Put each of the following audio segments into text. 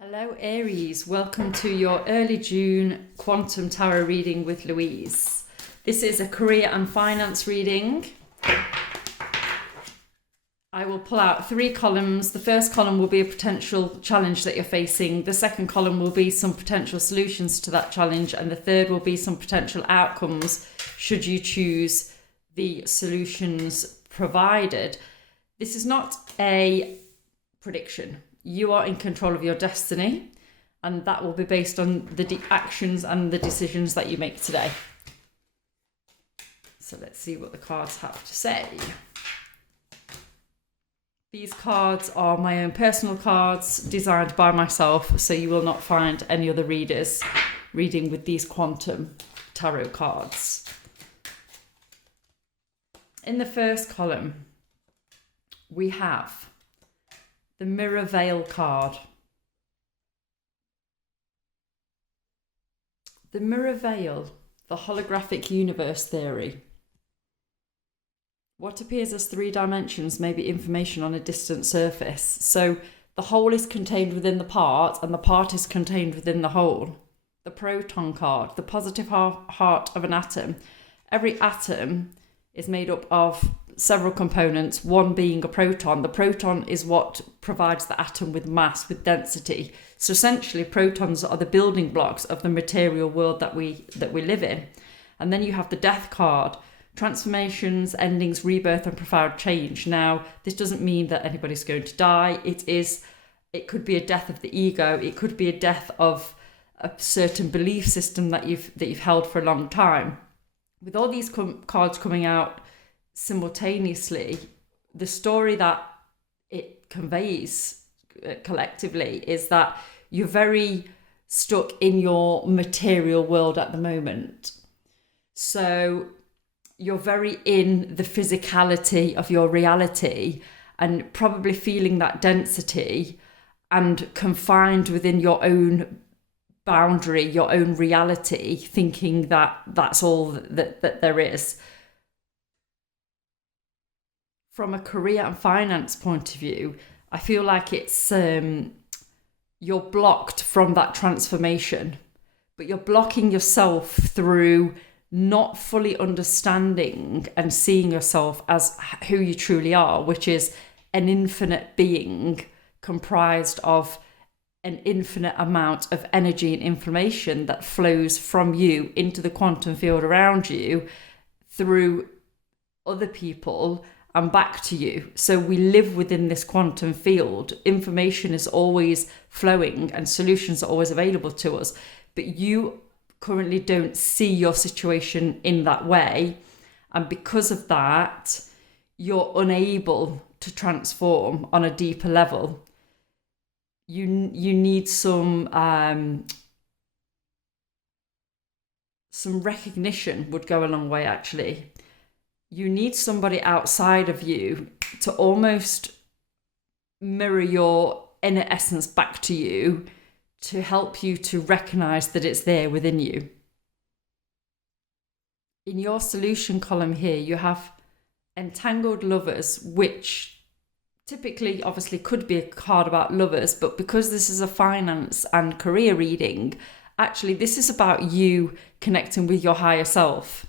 Hello Aries, welcome to your early June Quantum Tarot reading with Louise. This is a career and finance reading. I will pull out 3 columns. The first column will be a potential challenge that you're facing. The second column will be some potential solutions to that challenge. And the third will be some potential outcomes should you choose the solutions provided. This is not a prediction. You are in control of your destiny, and that will be based on the actions and the decisions that you make today. So let's see what the cards have to say. These cards are my own personal cards designed by myself, so you will not find any other readers reading with these quantum tarot cards. In the first column, we have the Mirror Veil card. The Mirror Veil, the holographic universe theory. What appears as 3 dimensions may be information on a distant surface. So the whole is contained within the part, and the part is contained within the whole. The proton card, the positive heart of an atom. Every atom is made up of several components, one being a proton. The proton is what provides the atom with mass, with density. So essentially, protons are the building blocks of the material world that we live in. And then you have the death card, transformations, endings, rebirth, and profound change. Now, this doesn't mean that anybody's going to die. It could be a death of the ego. It could be a death of a certain belief system that you've held for a long time. With all these cards coming out simultaneously, the story that it conveys collectively is that you're very stuck in your material world at the moment. So you're very in the physicality of your reality and probably feeling that density and confined within your own boundary, your own reality, thinking that that's all that there is. From a career and finance point of view, I feel like it's you're blocked from that transformation, but you're blocking yourself through not fully understanding and seeing yourself as who you truly are, which is an infinite being comprised of an infinite amount of energy and information that flows from you into the quantum field around you through other people and back to you. So we live within this quantum field. Information is always flowing and solutions are always available to us, but you currently don't see your situation in that way, and because of that you're unable to transform on a deeper level. You need some recognition would go a long way, actually. You need somebody outside of you to almost mirror your inner essence back to you, to help you to recognize that it's there within you. In your solution column here, you have entangled lovers, which typically obviously could be a card about lovers, but because this is a finance and career reading, actually this is about you connecting with your higher self.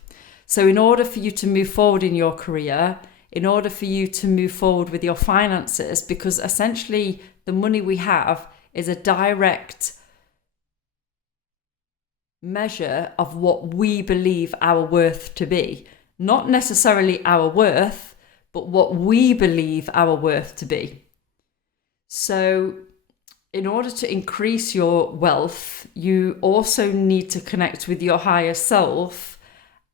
So in order for you to move forward in your career, in order for you to move forward with your finances, because essentially the money we have is a direct measure of what we believe our worth to be. Not necessarily our worth, but what we believe our worth to be. So in order to increase your wealth, you also need to connect with your higher self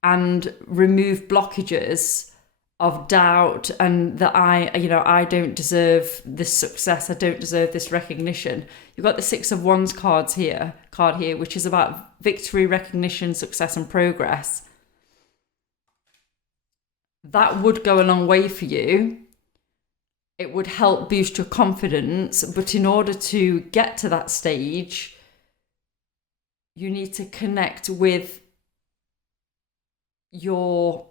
and remove blockages of doubt and that I don't deserve this success, I don't deserve this recognition. You've got the 6 of Wands card here, which is about victory, recognition, success, and progress. That would go a long way for you. It would help boost your confidence, but in order to get to that stage, you need to connect with your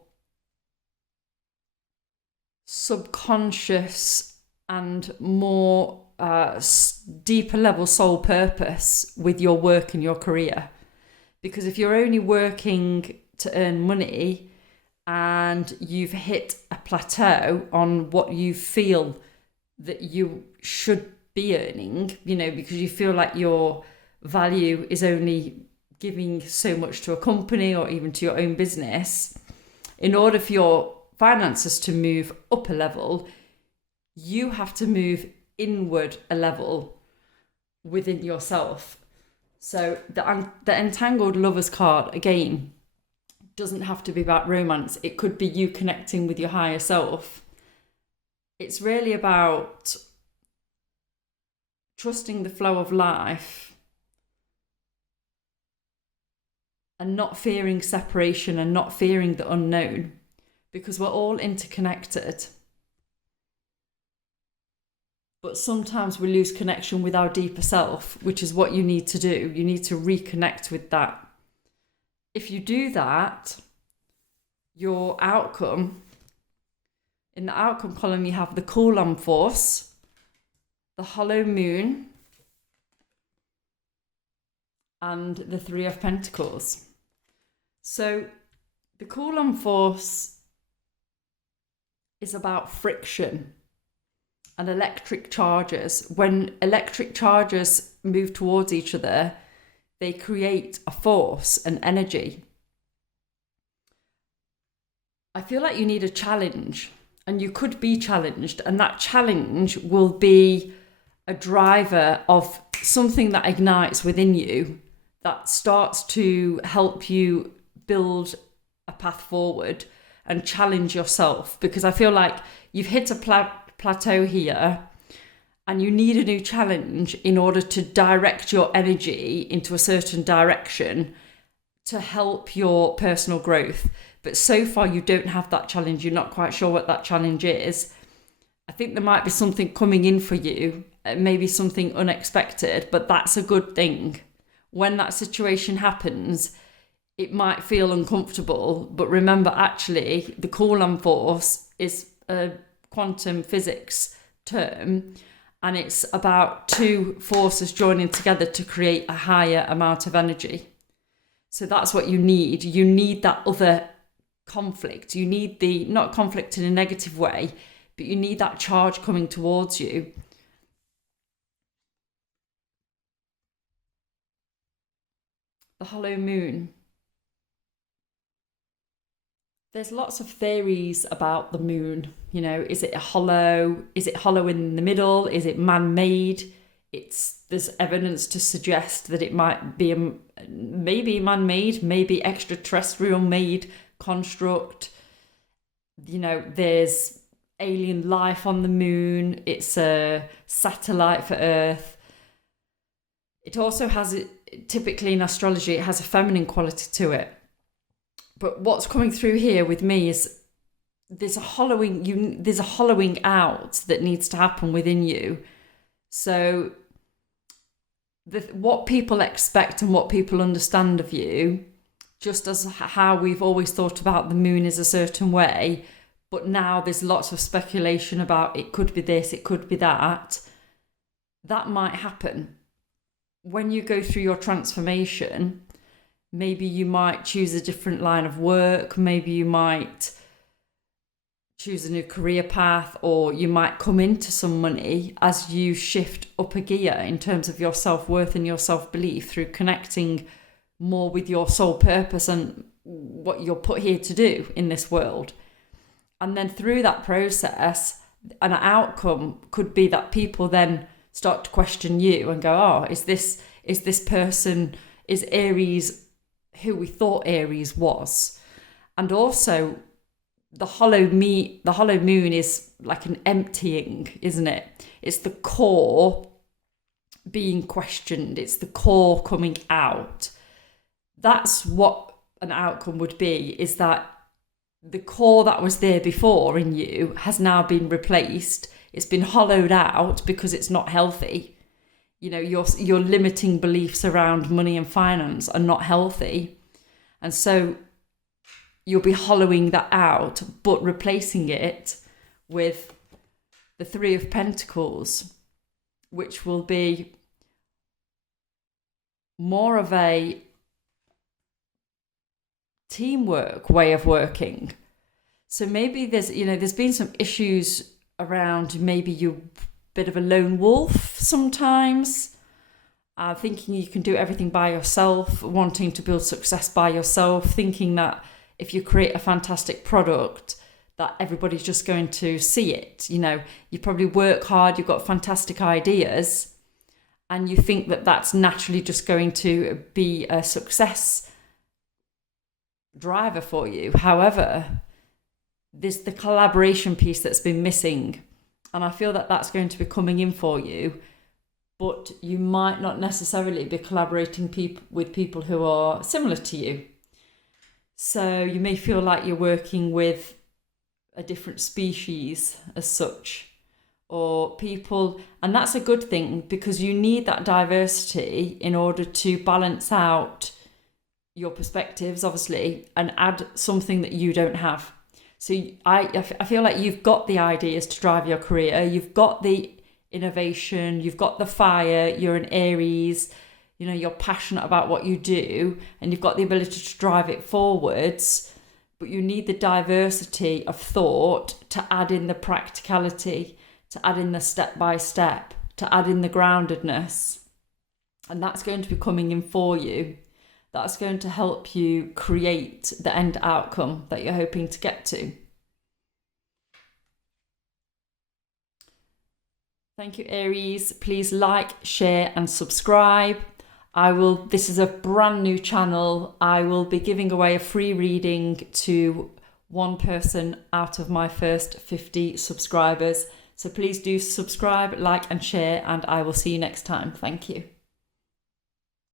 subconscious and more deeper level soul purpose with your work and your career. Because if you're only working to earn money and you've hit a plateau on what you feel that you should be earning, because you feel like your value is only giving so much to a company or even to your own business, in order for your finances to move up a level, you have to move inward a level within yourself. So the entangled lovers card, again, doesn't have to be about romance. It could be you connecting with your higher self. It's really about trusting the flow of life and not fearing separation and not fearing the unknown, because we're all interconnected. But sometimes we lose connection with our deeper self, which is what you need to do. You need to reconnect with that. If you do that, your outcome, in the outcome column, you have the Coulomb force, the hollow moon, and the Three of Pentacles. So the Coulomb force is about friction and electric charges. When electric charges move towards each other, they create a force, an energy. I feel like you need a challenge, and you could be challenged, and that challenge will be a driver of something that ignites within you, that starts to help you build a path forward and challenge yourself. Because I feel like you've hit a plateau here, and you need a new challenge in order to direct your energy into a certain direction to help your personal growth. But so far you don't have that challenge. You're not quite sure what that challenge is. I think there might be something coming in for you, maybe something unexpected, but that's a good thing. When that situation happens, it might feel uncomfortable, but remember, actually, the Coulomb force is a quantum physics term, and it's about two forces joining together to create a higher amount of energy. So that's what you need. You need that other conflict. You need not conflict in a negative way, but you need that charge coming towards you. The hollow moon. There's lots of theories about the moon. Is it hollow? Is it hollow in the middle? Is it man-made? There's evidence to suggest that it might be maybe man-made, maybe extraterrestrial-made construct. There's alien life on the moon. It's a satellite for Earth. It also has, typically in astrology, it has a feminine quality to it. But what's coming through here with me is there's a hollowing out that needs to happen within you. So what people expect and what people understand of you, just as how we've always thought about the moon is a certain way, but now there's lots of speculation about it could be this, it could be that. That might happen. When you go through your transformation, maybe you might choose a different line of work, maybe you might choose a new career path, or you might come into some money as you shift up a gear in terms of your self-worth and your self-belief through connecting more with your soul purpose and what you're put here to do in this world. And then through that process, an outcome could be that people then start to question you and go, oh, is this person, is Aries who we thought Aries was? And also the hollow moon is like an emptying, isn't it? It's the core being questioned. It's the core coming out. That's what an outcome would be, is that the core that was there before in you has now been replaced. It's been hollowed out because it's not healthy. Your limiting beliefs around money and finance are not healthy. And so you'll be hollowing that out, but replacing it with the Three of Pentacles, which will be more of a teamwork way of working. So maybe there's been some issues around maybe you're a bit of a lone wolf sometimes, thinking you can do everything by yourself, wanting to build success by yourself, thinking that if you create a fantastic product, that everybody's just going to see it. You probably work hard, you've got fantastic ideas, and you think that that's naturally just going to be a success driver for you. However, there's the collaboration piece that's been missing, and I feel that that's going to be coming in for you, but you might not necessarily be collaborating with people who are similar to you. So you may feel like you're working with a different species as such, or people, and that's a good thing, because you need that diversity in order to balance out your perspectives, obviously, and add something that you don't have. So I feel like you've got the ideas to drive your career, you've got the innovation, you've got the fire, you're an Aries, you're passionate about what you do, and you've got the ability to drive it forwards, but you need the diversity of thought to add in the practicality, to add in the step-by-step, to add in the groundedness. And that's going to be coming in for you. That's going to help you create the end outcome that you're hoping to get to. Thank you, Aries. Please like, share, and subscribe. This is a brand new channel. I will be giving away a free reading to one person out of my first 50 subscribers. So please do subscribe, like, and share, and I will see you next time. Thank you.